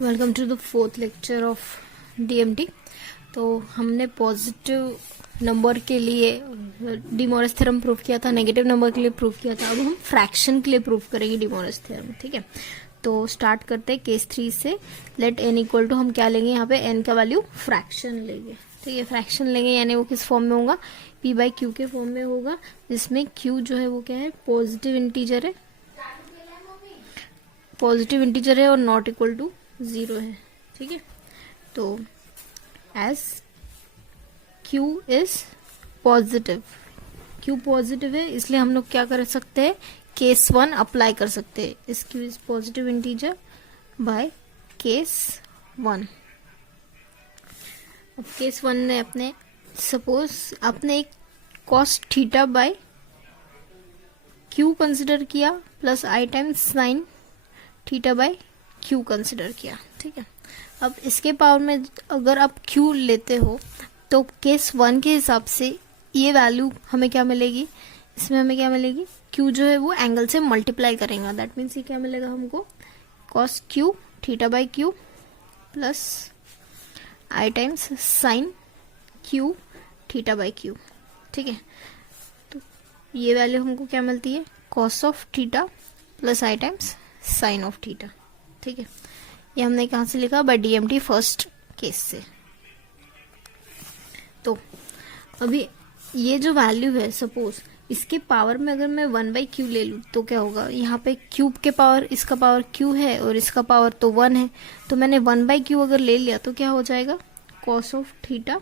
Welcome to the fourth lecture of DMT. तो हमने positive number के लिए डी मॉरिस थ्योरम प्रूव किया था, नेगेटिव नंबर के लिए प्रूव किया था। अब हम फ्रैक्शन के लिए प्रूव करेंगे डी मॉरिस थ्योरम। ठीक है, तो स्टार्ट करते हैं केस 3 से। लेट एन इक्वल टू, हम क्या लेंगे यहाँ पे, एन का वैल्यू फ्रैक्शन लेंगे। ठीक है, फ्रैक्शन लेंगे यानी वो किस फॉर्म में होगा, पी बाई क्यू के फॉर्म में होगा, जिसमें क्यू जो है वो क्या है, पॉजिटिव इंटीजर है, पॉजिटिव इंटीजर है और नॉट इक्वल टू 0 है। ठीक है, तो as Q is positive, Q positive है इसलिए हम लोग क्या कर सकते हैं, केस 1 अप्लाई कर सकते हैं। इस Q is positive integer by case 1। अब केस 1 ने अपने, सपोज आपने एक cos theta by Q consider किया plus i times sine theta by Q consider किया। ठीक है, अब इसके पावर में अगर आप Q लेते हो तो केस 1 के हिसाब से ये वैल्यू हमें क्या मिलेगी, इसमें हमें क्या मिलेगी, Q जो है वो एंगल से मल्टीप्लाई करेगा। दैट मीन्स ये क्या मिलेगा हमको, cos Q theta by Q plus i times sign Q theta by Q। ठीक है, तो ये वैल्यू हमको क्या मिलती है, cos of theta plus i times sine of theta. ठीक है, ये हमने कहाँ से लिखा, बाय डीएमटी फर्स्ट केस से। तो अभी ये जो वैल्यू है, सपोज इसके पावर में अगर मैं 1/q ले लूँ तो क्या होगा, यहाँ पे क्यूब के पावर, इसका पावर q है और इसका पावर तो 1 है, तो मैंने 1/q अगर ले लिया तो क्या हो जाएगा, cos of theta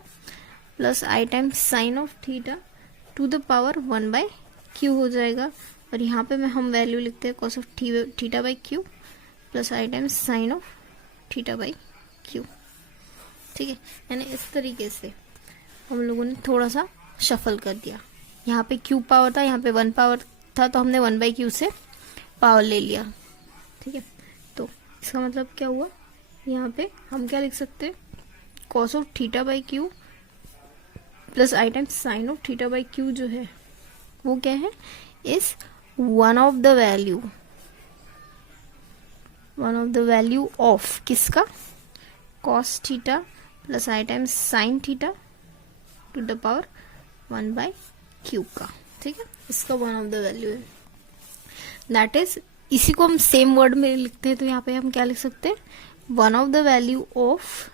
plus i times sine of theta to the power 1/q हो जाएगा। और यहाँ पे मैं हम वैल्यू लिखते हैं cos of theta by q plus i times sine of theta by q. ठीक है, यानी इस तरीके से हम लोगों ने थोड़ा सा शफल कर दिया। यहाँ पे क्यू पावर था, यहाँ पे 1 पावर था, तो हमने 1/q से पावर ले लिया। ठीक है, तो इसका मतलब क्या हुआ, यहाँ पे हम क्या लिख सकते हैं, cos of theta by q plus i times sine of theta by q जो है वो क्या है, is one of the value of किसका, cos theta plus i times sine theta to the power 1/q का। ठीक है, इसका वन ऑफ द वैल्यू है, दैट इज, इसी को हम सेम वर्ड में लिखते हैं तो यहाँ पे हम क्या लिख सकते हैं, one of the value of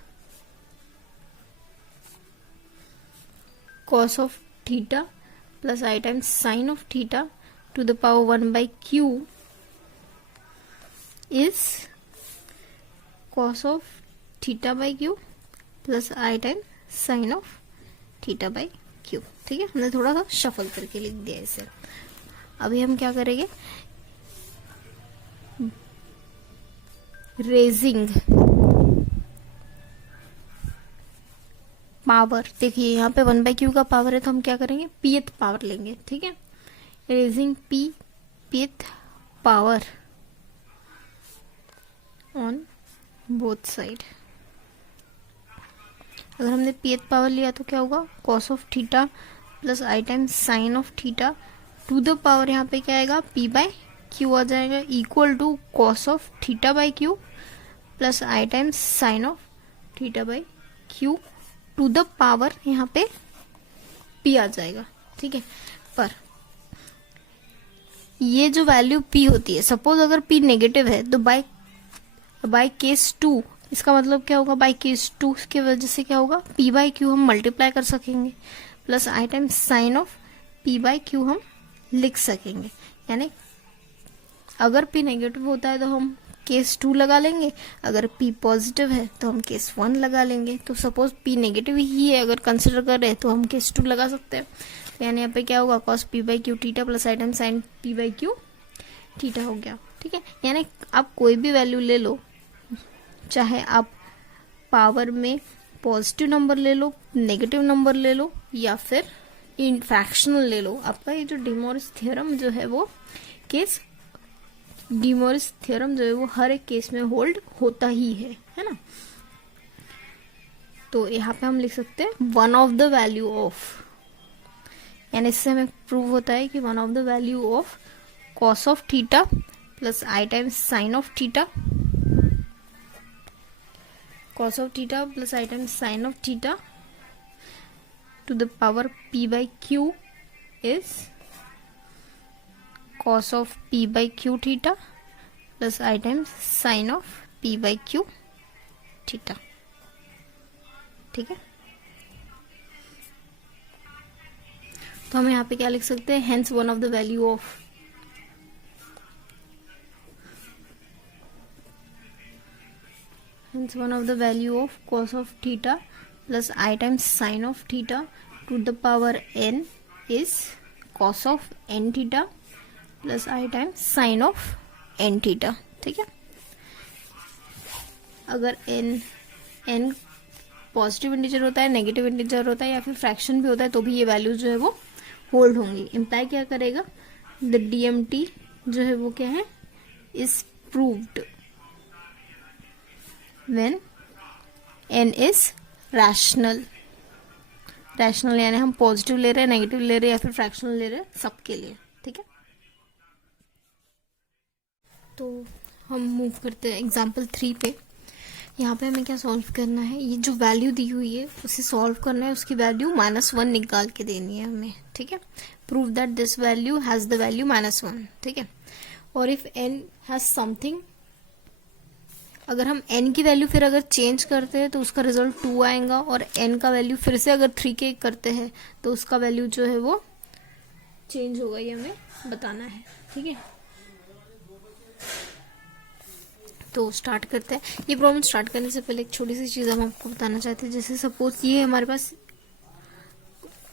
cos of theta plus i times sine of theta to the power 1/q is cos of theta by q plus i time sine of theta by q. ठीक है, हमने थोड़ा सा shuffle करके लिख दिया इसे। अभी हम क्या करेंगे, रेजिंग पावर, देखिए यहाँ पे 1/q का पावर है तो हम क्या करेंगे, pth पावर लेंगे। ठीक है, raising pth power on both side. अगर हमने pth पावर लिया तो क्या होगा, cos of theta plus i times sine of theta to the power, यहाँ पे क्या आएगा, p बाई क्यू आ जाएगा, equal to cos of theta by q plus i times sine of theta by q to the power, यहाँ पे p आ जाएगा। ठीक है, पर ये जो वैल्यू p होती है, सपोज अगर p नेगेटिव है तो बाय केस 2, इसका मतलब क्या होगा, बाय केस 2 की वजह से क्या होगा, p बाई क्यू हम मल्टीप्लाई कर सकेंगे plus i times sine of p by Q हम लिख सकेंगे। यानी अगर p नेगेटिव होता है तो हम केस 2 लगा लेंगे, अगर p पॉजिटिव है तो हम केस 1 लगा लेंगे। तो सपोज p नेगेटिव ही है अगर कंसिडर कर रहे हैं तो हम केस 2 लगा सकते हैं। तो यानी यहाँ पे क्या होगा, cos p by q theta plus i time sine p by q theta हो गया। ठीक है, यानी आप कोई भी वैल्यू ले लो, चाहे आप पावर में पॉजिटिव नंबर ले लो, नेगेटिव नंबर ले लो या फिर इन फ्रैक्शनल ले लो, आपका ये जो डी मॉरिस थ्योरम जो है वो डी मॉरिस थ्योरम जो है वो हर एक केस में होल्ड होता ही है ना। तो यहाँ पे हम लिख सकते हैं one of the value of, यानी इससे हमें प्रूव होता है कि one of the value of cos of theta plus i times sine of theta cos of theta plus i times sine of theta to the power p by q is cos of p by q theta plus i times sine of p by q theta. ठीक है, तो हम यहाँ पे क्या लिख सकते हैं, hence one of the value of hence one of the value of cos of theta plus I times sin of theta to the power n is cos of n theta plus I times sin of n theta। ठीक है, अगर n positive integer होता है, negative integer होता है या फिर fraction भी होता है तो भी ये वैल्यू जो है वो होल्ड होंगी। इम्प्लाई क्या करेगा, द DMT जो है वो क्या है, is proved when n is rational यानी हम पॉजिटिव ले रहे हैं, नेगेटिव ले रहे हैं या फिर फ्रैक्शनल ले रहे हैं, सबके लिए। ठीक है, तो हम मूव करते हैं एग्जाम्पल 3 पे। यहाँ पे हमें क्या सॉल्व करना है, ये जो वैल्यू दी हुई है उसे सॉल्व करना है, उसकी वैल्यू -1 निकाल के देनी है हमें। ठीक है, prove that this value has the value -1। ठीक है, और इफ n हैज समथिंग, अगर हम n की वैल्यू फिर अगर चेंज करते हैं तो उसका रिजल्ट 2 आएगा, और n का वैल्यू फिर से अगर 3 के करते हैं तो उसका वैल्यू जो है वो चेंज होगा, ये हमें बताना है। ठीक है, तो स्टार्ट करते हैं। ये प्रॉब्लम स्टार्ट करने से पहले एक छोटी सी चीज़ हम आपको बताना चाहते हैं। जैसे सपोज ये हमारे पास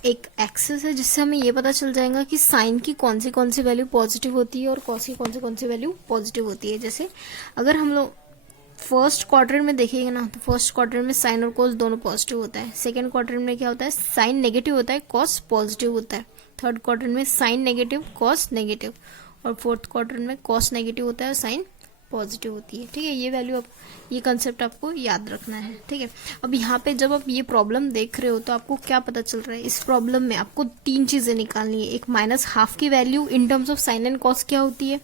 एक एक्सेस है जिससे हमें ये पता चल जाएगा कि साइन की कौन सी वैल्यू पॉजिटिव होती है और कॉस की कौन सी वैल्यू पॉजिटिव होती है। जैसे अगर हम लोग फर्स्ट क्वाड्रेंट में देखेंगे ना, तो फर्स्ट क्वाड्रेंट में साइन और कॉस दोनों पॉजिटिव होता है। सेकंड क्वाड्रेंट में क्या होता है, साइन नेगेटिव होता है, कॉस पॉजिटिव होता है। थर्ड क्वाड्रेंट में साइन नेगेटिव, कॉस नेगेटिव, और फोर्थ क्वाड्रेंट में कॉस नेगेटिव होता है और साइन पॉजिटिव होती है। ठीक है, ये वैल्यू आप, ये कंसेप्ट आपको याद रखना है। ठीक है, अब यहाँ पे जब आप ये प्रॉब्लम देख रहे हो तो आपको क्या पता चल रहा है, इस प्रॉब्लम में आपको 3 चीजें निकालनी है। एक -12 की value in terms of sine and cos क्या होती है,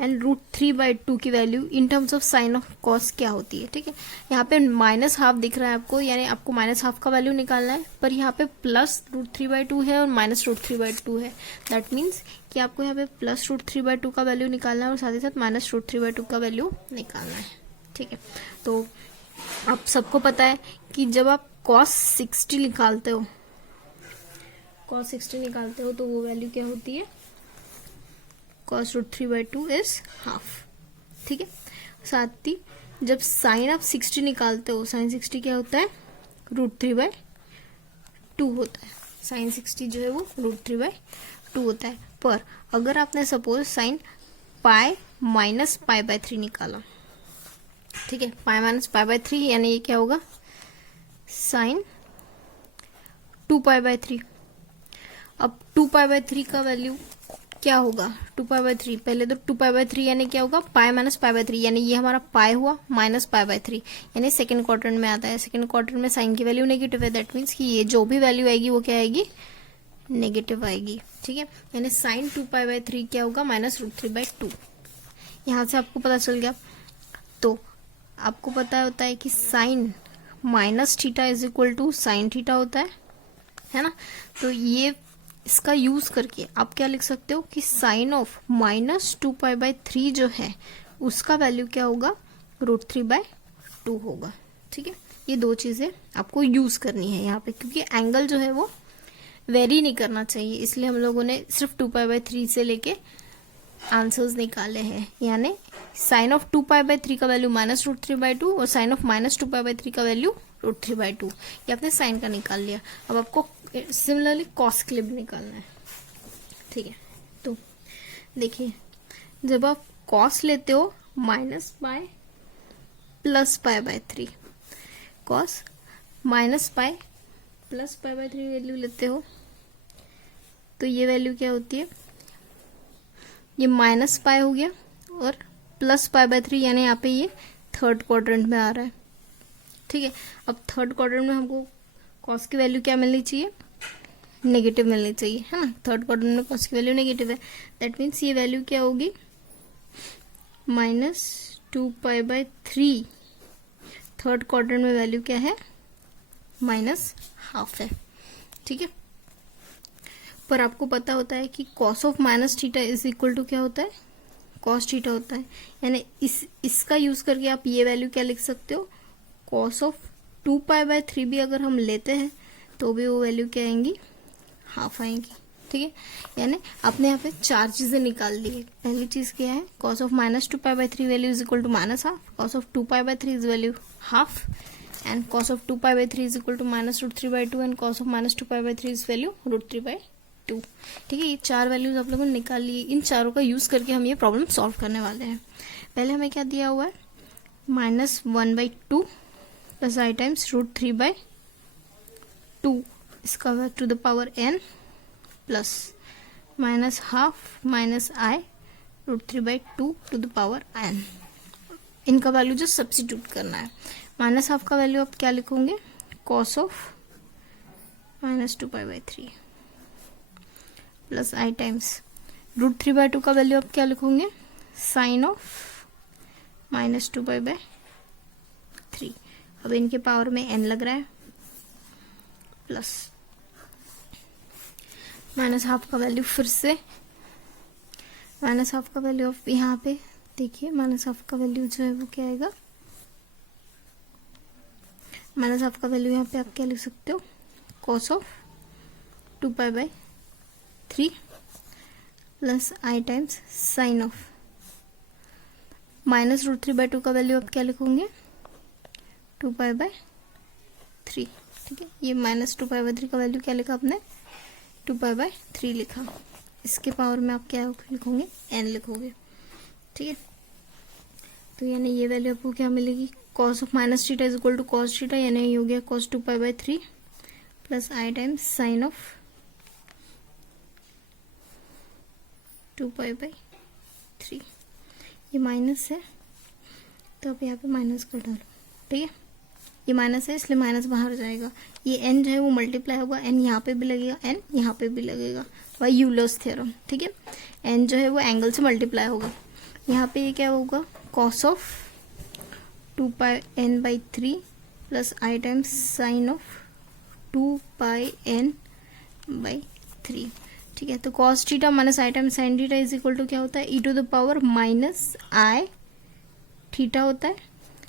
एंड √3/2 की value in terms of sine of cos क्या होती है। ठीक है, यहाँ पे -12 दिख रहा है आपको, यानी आपको -12 का वैल्यू निकालना है, पर यहाँ पे +√3/2 है और -√3/2 है। दैट मीन्स कि आपको यहाँ पे +√3/2 का वैल्यू निकालना है और साथ ही साथ -√3/2 का वैल्यू निकालना है। ठीक है, तो आप सबको पता है कि जब आप cos 60 निकालते हो, तो वो वैल्यू क्या होती है, cos √3/2 इज हाफ। ठीक है, साथ ही जब साइन आप 60 निकालते हो, साइन 60 क्या होता है, √3/2 होता है। साइन 60 जो है वो √3/2 होता है। पर अगर आपने सपोज साइन पाई माइनस π/3 निकाला, ठीक है, पाई माइनस π/3 यानी ये क्या होगा, साइन 2π/3। अब 2π/3 का वैल्यू क्या होगा, 2π/3, पहले तो 2π/3 यानी क्या होगा, पाई माइनस π/3, यानी ये हमारा पाई हुआ माइनस π/3, यानी सेकंड क्वाड्रेंट में आता है। सेकंड क्वाड्रेंट में साइन की वैल्यू नेगेटिव है, दैट मीन्स कि ये जो भी वैल्यू आएगी वो क्या आएगी, नेगेटिव आएगी। ठीक है, यानी साइन 2π/3 क्या होगा, -√3/2। यहाँ से आपको पता चल गया। तो आपको पता होता है कि sine minus theta is equal to sine theta होता है ना। तो ये इसका यूज करके आप क्या लिख सकते हो कि साइन ऑफ -2π/3 जो है उसका वैल्यू क्या होगा, √3/2 होगा। ठीक है, ये 2 चीजें आपको यूज करनी है यहाँ पे, क्योंकि एंगल जो है वो वेरी नहीं करना चाहिए, इसलिए हम लोगों ने सिर्फ 2π/3 से लेके आंसर्स निकाले हैं। यानी साइन ऑफ 2π/3 का वैल्यू -√3/2 और साइन ऑफ -2π/3 का वैल्यू √3/2। ये आपने साइन का निकाल लिया। अब आपको सिमिलरली कॉस के लिए भी निकालना है। ठीक है, तो देखिए जब आप कॉस लेते हो -π प्लस π/3, कॉस -π प्लस π/3 वैल्यू लेते हो तो ये वैल्यू क्या होती है, ये -π हो गया और प्लस π/3, यानी यहाँ पे ये थर्ड क्वाड्रेंट में आ रहा है। ठीक है, अब थर्ड क्वाड्रेंट में हमको कॉस की वैल्यू क्या मिलनी चाहिए, नेगेटिव मिलनी चाहिए, है ना। थर्ड क्वाड्रेंट में कॉस की वैल्यू नेगेटिव है, दैट मीन्स ये वैल्यू क्या होगी, -2π/3 थर्ड क्वाड्रेंट में वैल्यू क्या है, -½ है, ठीक है। पर आपको पता होता है कि cos of -θ is equal to क्या होता है, cos θ होता है। यानी इसका यूज करके आप ये वैल्यू क्या लिख सकते हो, cos ऑफ 2π/3 भी अगर हम लेते हैं तो भी वो वैल्यू क्या आएंगी, ½ आएंगी, ठीक है। यानी आपने यहाँ पे 4 चीजें निकाल ली है। पहली चीज क्या है, cos of -2π/3 value is equal to -½ cos of 2π/3 is value ½ and cos of 2π/3 is equal to -√3/2 and cos of -2π/3 is value √3/2, ठीक है। ये 4 वैल्यूज आप लोगों ने निकाल ली। इन चारों का यूज करके हम ये प्रॉब्लम सॉल्व करने वाले हैं। पहले हमें क्या दिया हुआ है, -1/2 प्लस i टाइम्स √3/2 इसका to the power n plus -½ minus i √3/2 to the power n। इनका वैल्यू जो सब्स्टिट्यूट करना है। -½ का वैल्यू आप क्या लिखोगे, cos of -2π/3 plus i times √3/2 का वैल्यू आप क्या लिखोगे, साइन ऑफ -2π/3। अब इनके पावर में n लग रहा है, प्लस -½ का वैल्यू फिर से -½ का वैल्यू आप यहाँ पे देखिए, -½ का वैल्यू जो है वो क्या आएगा, -½ का वैल्यू यहाँ पे आप क्या लिख सकते हो, cos of 2π/3 plus i times sine of -√3/2 का वैल्यू आप क्या लिखोगे, 2π/3, ठीक है। ये -2π/3 का वैल्यू क्या लिखा आपने, 2π/3 लिखा। इसके पावर में आप क्या लिखोगे, n लिखोगे, ठीक है। तो यानी ये वैल्यू आपको क्या मिलेगी, cos of -θ is equal to cos θ, यानी ये हो गया cos 2π/3 plus i times sine of 2π/3। ये माइनस है तो आप यहाँ पे माइनस कर डालो, ठीक है। ये माइनस है इसलिए माइनस बाहर जाएगा। ये n जो है वो मल्टीप्लाई होगा, n यहाँ पे भी लगेगा, n यहाँ पे भी लगेगा, बाय यूलर्स थ्योरम, ठीक है। n जो है वो एंगल से मल्टीप्लाई होगा। यहाँ पे ये क्या होगा, cos of 2πn/3 plus i times sine of 2πn/3, ठीक है। तो cos θ minus i times sine θ is equal to क्या होता है, e to the power -i θ होता है,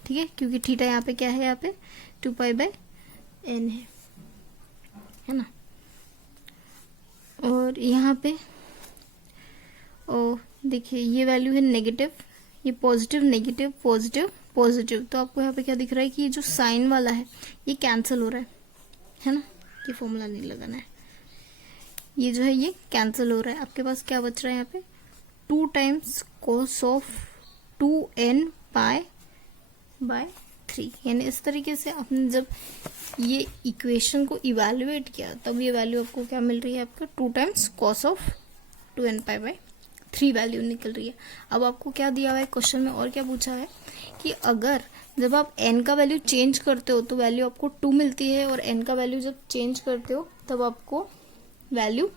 ठीक है। क्योंकि θ यहाँ पे क्या है, यहाँ पे 2π/n है ना। और यहाँ पे देखिए ये वैल्यू है नेगेटिव, ये पॉजिटिव नेगेटिव पॉजिटिव पॉजिटिव। तो आपको यहाँ पे क्या दिख रहा है कि ये जो साइन वाला है ये कैंसिल हो रहा है ना। ये फॉर्मूला नहीं लगाना है, ये जो है ये कैंसिल हो रहा है। आपके पास क्या बच रहा है यहाँ पे, 2 टाइम्स cos ऑफ 2n/3। यानी इस तरीके से आपने जब ये इक्वेशन को इवैल्यूएट किया तब ये वैल्यू आपको क्या मिल रही है, आपका 2 times cos of 2nπ/3 value निकल रही है। अब आपको क्या दिया हुआ है क्वेश्चन में, और क्या पूछा है कि अगर जब आप n का वैल्यू चेंज करते हो तो वैल्यू आपको 2 मिलती है, और n का वैल्यू जब चेंज करते हो तब आपको वैल्यू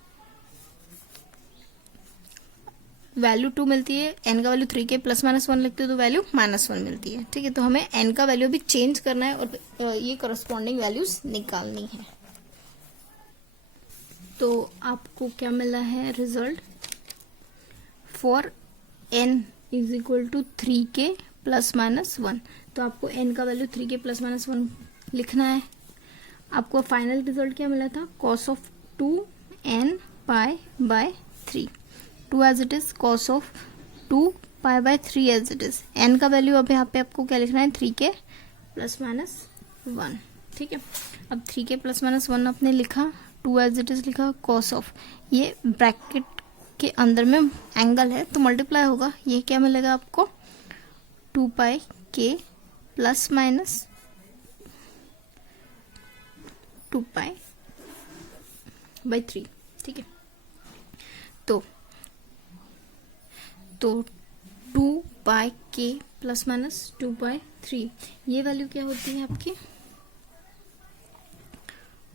2 मिलती है। n का वैल्यू 3 के +-1 लिखते हो तो वैल्यू -1 मिलती है, ठीक है। तो हमें n का वैल्यू भी चेंज करना है और ये करस्पॉन्डिंग वैल्यूज निकालनी है। तो आपको क्या मिला है result, for n is equal to 3 के +-1। तो आपको n का वैल्यू 3 के +-1 लिखना है। आपको फाइनल रिजल्ट क्या मिला था, cos of 2nπ/3, 2 as it is, cos of 2π/3 as it is. n का वैल्यू अब यहाँ पे आपको क्या लिखना है, 3 के +-1, ठीक है। अब 3 के +-1 आपने लिखा, 2 एज इट इज लिखा, cos ऑफ, ये ब्रैकेट के अंदर में एंगल है तो मल्टीप्लाई होगा, ये क्या मिलेगा आपको, 2π के ±2π/3, ठीक है। तो 2π के ±2π/3 ये वैल्यू क्या होती है आपकी,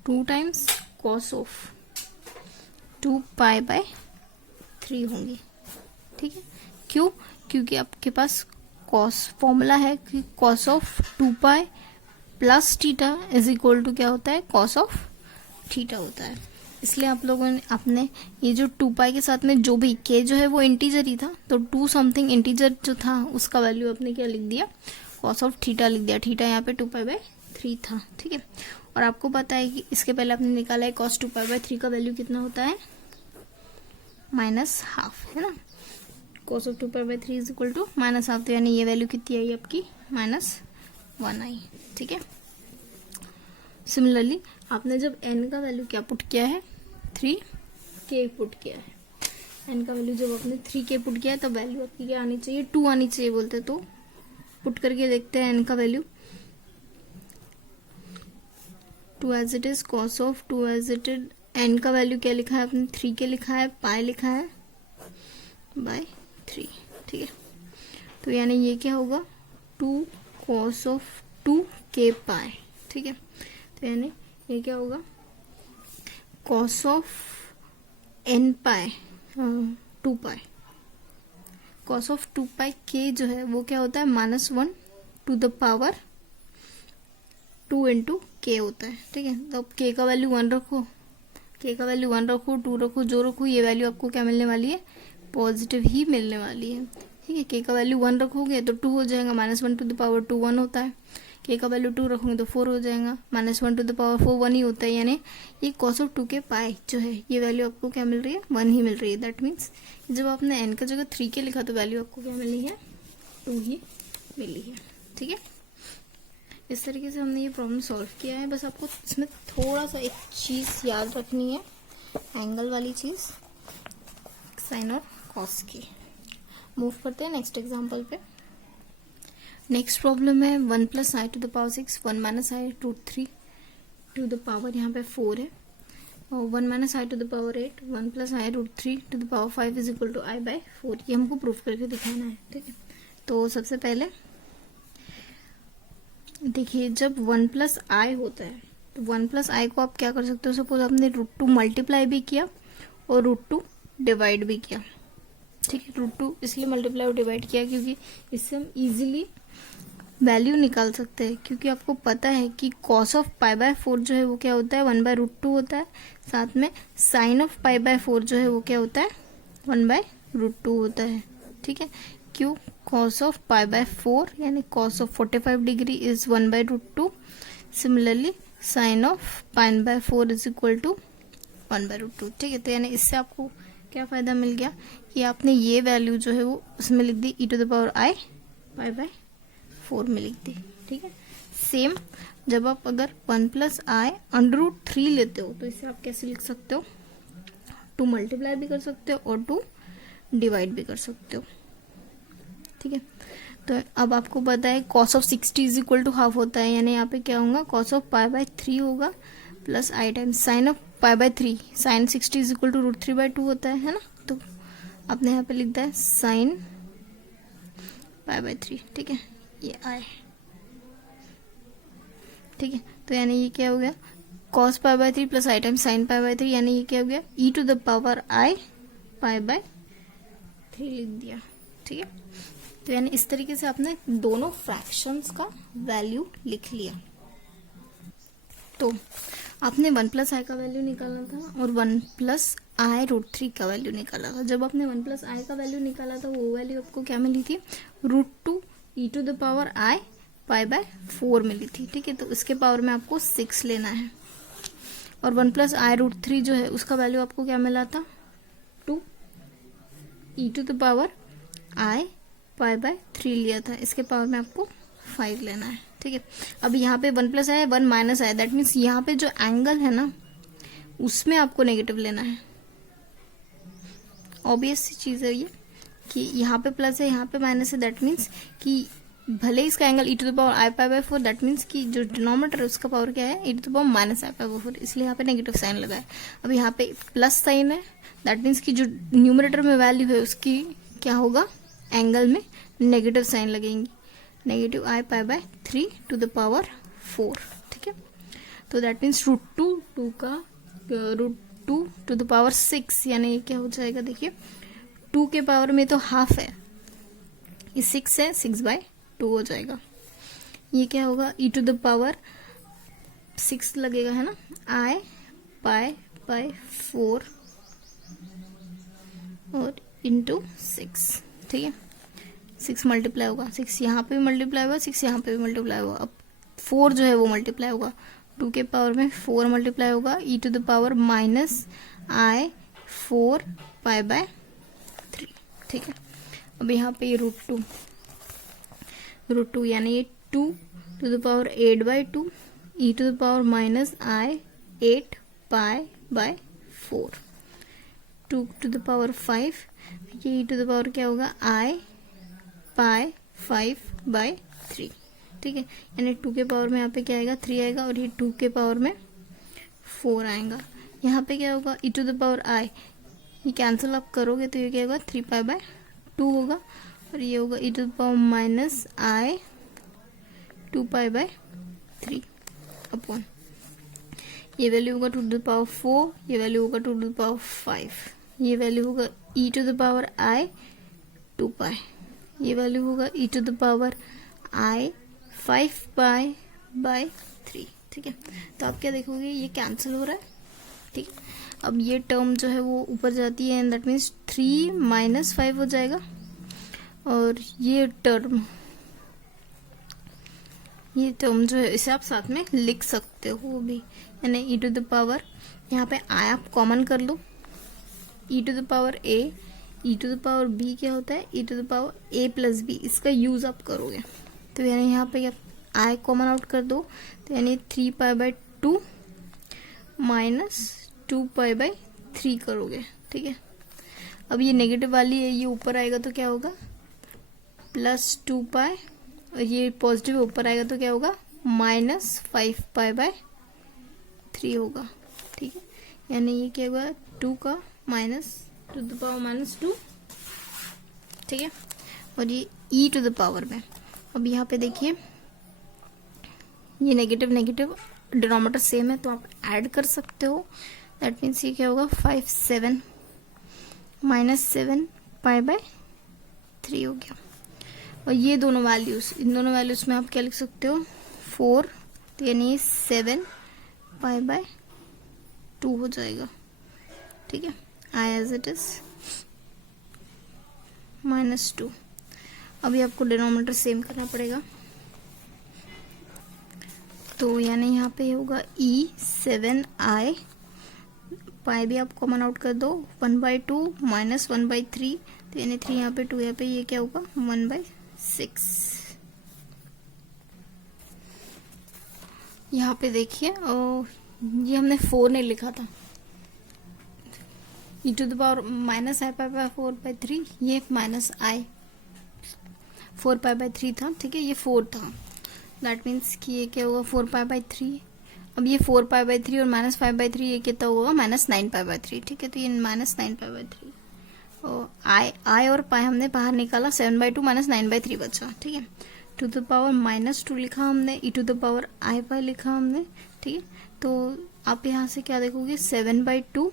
2 टाइम्स cos ऑफ 2π/3 होंगी, ठीक है। क्यों, क्योंकि आपके पास cos फॉर्मूला है कि cos of 2π plus theta is equal to क्या होता है, कॉस ऑफ थीटा होता है। इसलिए आप लोगों ने अपने ये जो 2 पाई के साथ में जो भी के जो है वो इंटीजर ही था, तो 2 समथिंग इंटीजर जो था उसका वैल्यू आपने क्या लिख दिया, कॉस ऑफ थीटा लिख दिया। थीटा यहाँ पे 2π/3 था, ठीक है। और आपको पता है कि इसके पहले आपने निकाला है कॉस 2π/3 का वैल्यू कितना होता है, -½ है ना। Cos of 2π/3 is equal to -½ तो यानी ये वैल्यू कितनी आई आपकी, -1 आई, ठीक है। सिमिलरली आपने जब n का वैल्यू क्या पुट किया है, 3k पुट किया है। n का वैल्यू जब आपने 3k पुट किया है तो वैल्यू आपकी क्या आनी चाहिए, 2 आनी चाहिए बोलते, तो पुट करके देखते हैं n का value. 2 as it is, cos of 2 as it is, n का वैल्यू क्या लिखा है आपने, 3k लिखा है, पाई लिखा है /3, ठीक है। तो यानी ये क्या होगा, 2 cos ऑफ 2k पाई, ठीक है। तो यानी ये क्या होगा, cos of n pi 2 pi, cos of 2 pi k जो है वो क्या होता है, -1 to the power 2 into k होता है, ठीक है। तो अब k का वैल्यू 1 रखो, k का वैल्यू 1 रखो, 2 रखो, जो रखो, ये वैल्यू आपको क्या मिलने वाली है, पॉजिटिव ही मिलने वाली है, ठीक है। k का वैल्यू 1 रखोगे तो 2 हो जाएगा, -1 टू द पावर 2 1 होता है। k का वैल्यू 2 रखोगे तो 4 हो जाएगा, -1 टू द पावर 4 1 ही होता है। यानी ये cos ऑफ 2k पाई जो है ये वैल्यू आपको क्या मिल रही है, 1 ही मिल रही है। दैट मीन्स जब आपने n का जगह 3k लिखा तो वैल्यू आपको क्या मिली है, 2 ही मिली है, ठीक है। इस तरीके से हमने ये प्रॉब्लम सॉल्व किया है। बस आपको इसमें थोड़ा सा एक चीज़ याद रखनी है, एंगल वाली चीज़, साइन और कॉस की। मूव करते हैं नेक्स्ट एग्जांपल पे। नेक्स्ट प्रॉब्लम है 1 + i to the power 6 1 - i √3 to the power यहाँ पे 4 है, और 1 - i to the power 8 1 + i √3 to the power 5 is equal to i/4। ये हमको प्रूफ करके दिखाना है, ठीक है। तो सबसे पहले देखिए, जब 1 + i होता है तो 1 + i को आप क्या कर सकते हो, सपोज आपने √2 मल्टीप्लाई भी किया और √2 डिवाइड भी किया, ठीक है। √2 इसलिए मल्टीप्लाई और डिवाइड किया क्योंकि इससे हम इजीली वैल्यू निकाल सकते हैं, क्योंकि आपको पता है कि cos ऑफ π/4 जो है वो क्या होता है, 1/√2 होता है। साथ में sin ऑफ π/4 जो है वो क्या होता है, 1/√2 होता है, ठीक है। क्यों, cos ऑफ π/4 यानी cos of 45 degree is 1/√2। Similarly sin of π/4 is equal to 1/√2, ठीक है। तो यानी इससे आपको क्या फायदा मिल गया कि आपने ये वैल्यू जो है वो उसमें लिख दी, e⁻i π/4 में लिख दी, ठीक है। सेम जब आप अगर 1 + i √3 लेते हो तो इसे आप कैसे लिख सकते हो, 2 मल्टीप्लाई भी कर सकते हो और 2 डिवाइड भी कर सकते हो, ठीक है। तो अब आपको पता है cos of 60 is equal to half होता है, यानी यहाँ पे क्या होगा, cos ऑफ π/3 होगा plus i times sin of π/3, sin 60 is equal to √3/2 होता है ना। तो आपने यहाँ पे लिख दिया है sin π/3, ठीक है, ये i, ठीक है। तो यानी ये क्या हो गया, cos π/3 plus i times sin π/3, यानी ये क्या हो गया, e⁻i π/3 लिख दिया, ठीक है। तो यानी इस तरीके से आपने दोनों फ्रैक्शंस का वैल्यू लिख लिया। तो आपने 1 + i का वैल्यू निकालना था और 1 + i √3 का वैल्यू निकाला था। जब आपने 1 + i का वैल्यू निकाला था वो वैल्यू आपको क्या मिली थी, √2 e⁻i π/4 मिली थी, ठीक है। तो इसके पावर में आपको 6 लेना है, और 1 + i √3 जो है उसका वैल्यू आपको क्या मिला था, 2 e⁻i π/3 लिया था। इसके पावर में आपको 5 लेना है, ठीक है। अब यहाँ पे 1 + i 1 - i, दैट मीन्स यहाँ पे जो एंगल है ना उसमें आपको नेगेटिव लेना है। ऑब्वियस सी चीज़ है ये कि यहाँ पे प्लस है यहाँ पे माइनस है, दैट मीन्स कि भले इसका एंगल e⁻i π/4, दैट मीन्स कि जो डिनोमिनेटर है उसका पावर क्या है, e⁻i π/4, इसलिए यहाँ पे नेगेटिव साइन लगा है। अब यहाँ पे प्लस साइन है, दैट मीन्स कि जो न्यूमरेटर में वैल्यू है उसकी क्या होगा, एंगल में नेगेटिव साइन लगेंगी, -i π/3 टू द पावर 4, ठीक है। तो दैट मीन्स √2 का √2 टू द पावर 6, यानी ये क्या हो जाएगा, देखिए 2 के पावर में तो हाफ है, ये 6 है, 6/2 हो जाएगा। ये क्या होगा, e टू द पावर 6 लगेगा, है ना, I पाई बाय 4 और इंटू 6, ठीक है। 6 मल्टीप्लाई होगा, 6 यहाँ पे भी मल्टीप्लाई होगा, 6 यहाँ पे भी मल्टीप्लाई होगा। अब 4 जो है वो मल्टीप्लाई होगा, 2 के पावर में 4 मल्टीप्लाई होगा, e to the power minus i 4 pi by 3, ठीक है। अब यहाँ पे ये रूट टू यानी ये 2 to the power 8 by 2 e to the power minus i 8 pi by 4, 2 to the power 5, ये ई टू द पावर क्या होगा, आई पाई 5 बाय 3, ठीक है। यानी 2 के पावर में यहाँ पे क्या आएगा, 3 आएगा, और ये 2 के पावर में 4 आएगा। यहाँ पे क्या होगा, ई टू द पावर आई, ये कैंसिल आप करोगे तो ये क्या होगा, 3 पाई बाय 2 होगा, और ये होगा e to the power minus i 2 pi by 3 upon, ये वैल्यू होगा 2 टू द पावर 4, ये वैल्यू होगा 2 टू द पावर 5, ये वैल्यू होगा e to the power i 2 pi, ये वैल्यू होगा e to the power i 5 pi by 3, ठीक है। तो आप क्या देखोगे, ये कैंसिल हो रहा है, ठीक है। अब ये टर्म जो है वो ऊपर जाती है, एंड दैट मीन्स 3 माइनस 5 हो जाएगा, और ये टर्म जो है इसे आप साथ में लिख सकते हो भी, यानी ई टू द पावर, यहाँ पे आई आप कॉमन कर लो, e to the power a, e to the power b क्या होता है, e to the power a plus b, इसका यूज आप करोगे तो यानी यहाँ पे आई कॉमन आउट कर दो, तो यानी 3 पाई बाय 2 माइनस 2 पाई बाय 3 करोगे, ठीक है। अब ये नेगेटिव वाली है, ये ऊपर आएगा तो क्या होगा, प्लस 2 पाई, और ये पॉजिटिव ऊपर आएगा तो क्या होगा, माइनस 5 पाई बाय 3 होगा, ठीक है। यानी ये क्या होगा, 2 का minus two the power minus 2, ठीक है, और ये ई टू द पावर में। अब यहाँ पे देखिए ये नेगेटिव नेगेटिव डिनोमिनेटर सेम है तो आप ऐड कर सकते हो, दैट मीन्स ये क्या होगा, 5 7 माइनस 7 पाई बाय 3 हो गया। और ये दोनों वैल्यूज, इन दोनों वैल्यूज में आप क्या लिख सकते हो, 4, तो यानी 7 पाई बाय 2 हो जाएगा, ठीक है, I as it is minus 2। अभी आपको डिनोमिनेटर सेम करना पड़ेगा, तो यानी यहाँ पे होगा ई 7 आई, पाई भी आप कॉमन आउट कर दो, 1/2 माइनस 1/3, तो यानी 3 यहाँ पे 2 यहाँ पे, ये क्या होगा 1/6। यहाँ पे देखिए ये हमने 4 नहीं लिखा था, e to the power minus i pi by 4/3, ये माइनस आई 4 पाई बाय 3 था, ठीक है, ये 4 था, दैट मीन्स कि ये क्या होगा 4 पाई बाय 3। अब ये 4 पाई बाय 3 और माइनस 5/3 ये कितना होगा, माइनस 9 पाई बाय 3, ठीक है, तो ये माइनस 9 पाई बाय 3, और आई और पाई हमने बाहर निकाला, 7/2 माइनस 9/3 बचा, ठीक है। टू द पावर माइनस 2 लिखा हमने, ई टू द पावर आई पाई लिखा हमने, ठीक है। तो आप यहाँ से क्या देखोगे, 7/2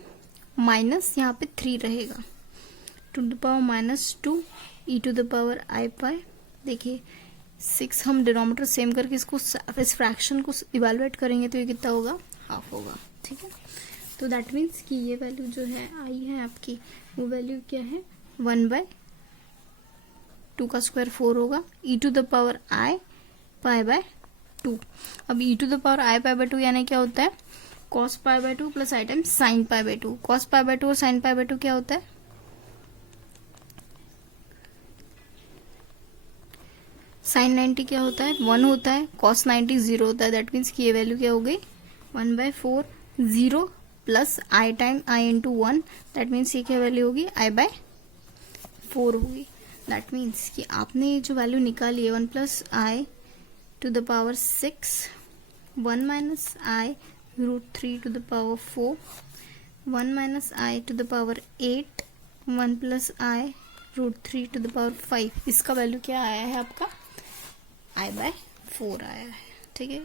माइनस यहाँ पे 3 रहेगा, to the power minus 2 e to the power i pi. देखिए 6 हम डिनोमिनेटर सेम करके इसको, इस फ्रैक्शन को इवेलुएट करेंगे तो ये कितना होगा, हाफ होगा, ठीक है। तो दैट मीन्स कि ये वैल्यू जो है आई है आपकी, वो वैल्यू क्या है, 1/2 का स्क्वायर 4 होगा, e to the power i pi by 2। अब e to the power i pi by 2 यानी क्या होता है, cos pi by 2 plus i times sine pi by 2। Cos pi by 2 और साइन पाई बाय 2 क्या होता है, साइन 90 क्या होता है, 1 होता है, कॉस 90 0 होता है, दैट मीन्स कि ये वैल्यू क्या हो गई, 1/4 0 plus i time I into 1, that means ये क्या वैल्यू होगी, आई बाय 4 होगी। दैट मीन्स कि आपने ये जो वैल्यू निकाली है 1 plus i to the power 6, 1 minus i √3 to the power 4, 1 minus i to the power 8, 1 plus i √3 to the power 5, इसका वैल्यू क्या आया है आपका, आई बाय 4 आया है, ठीक है।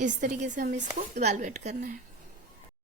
इस तरीके से हमें इसको इवैल्यूएट करना है।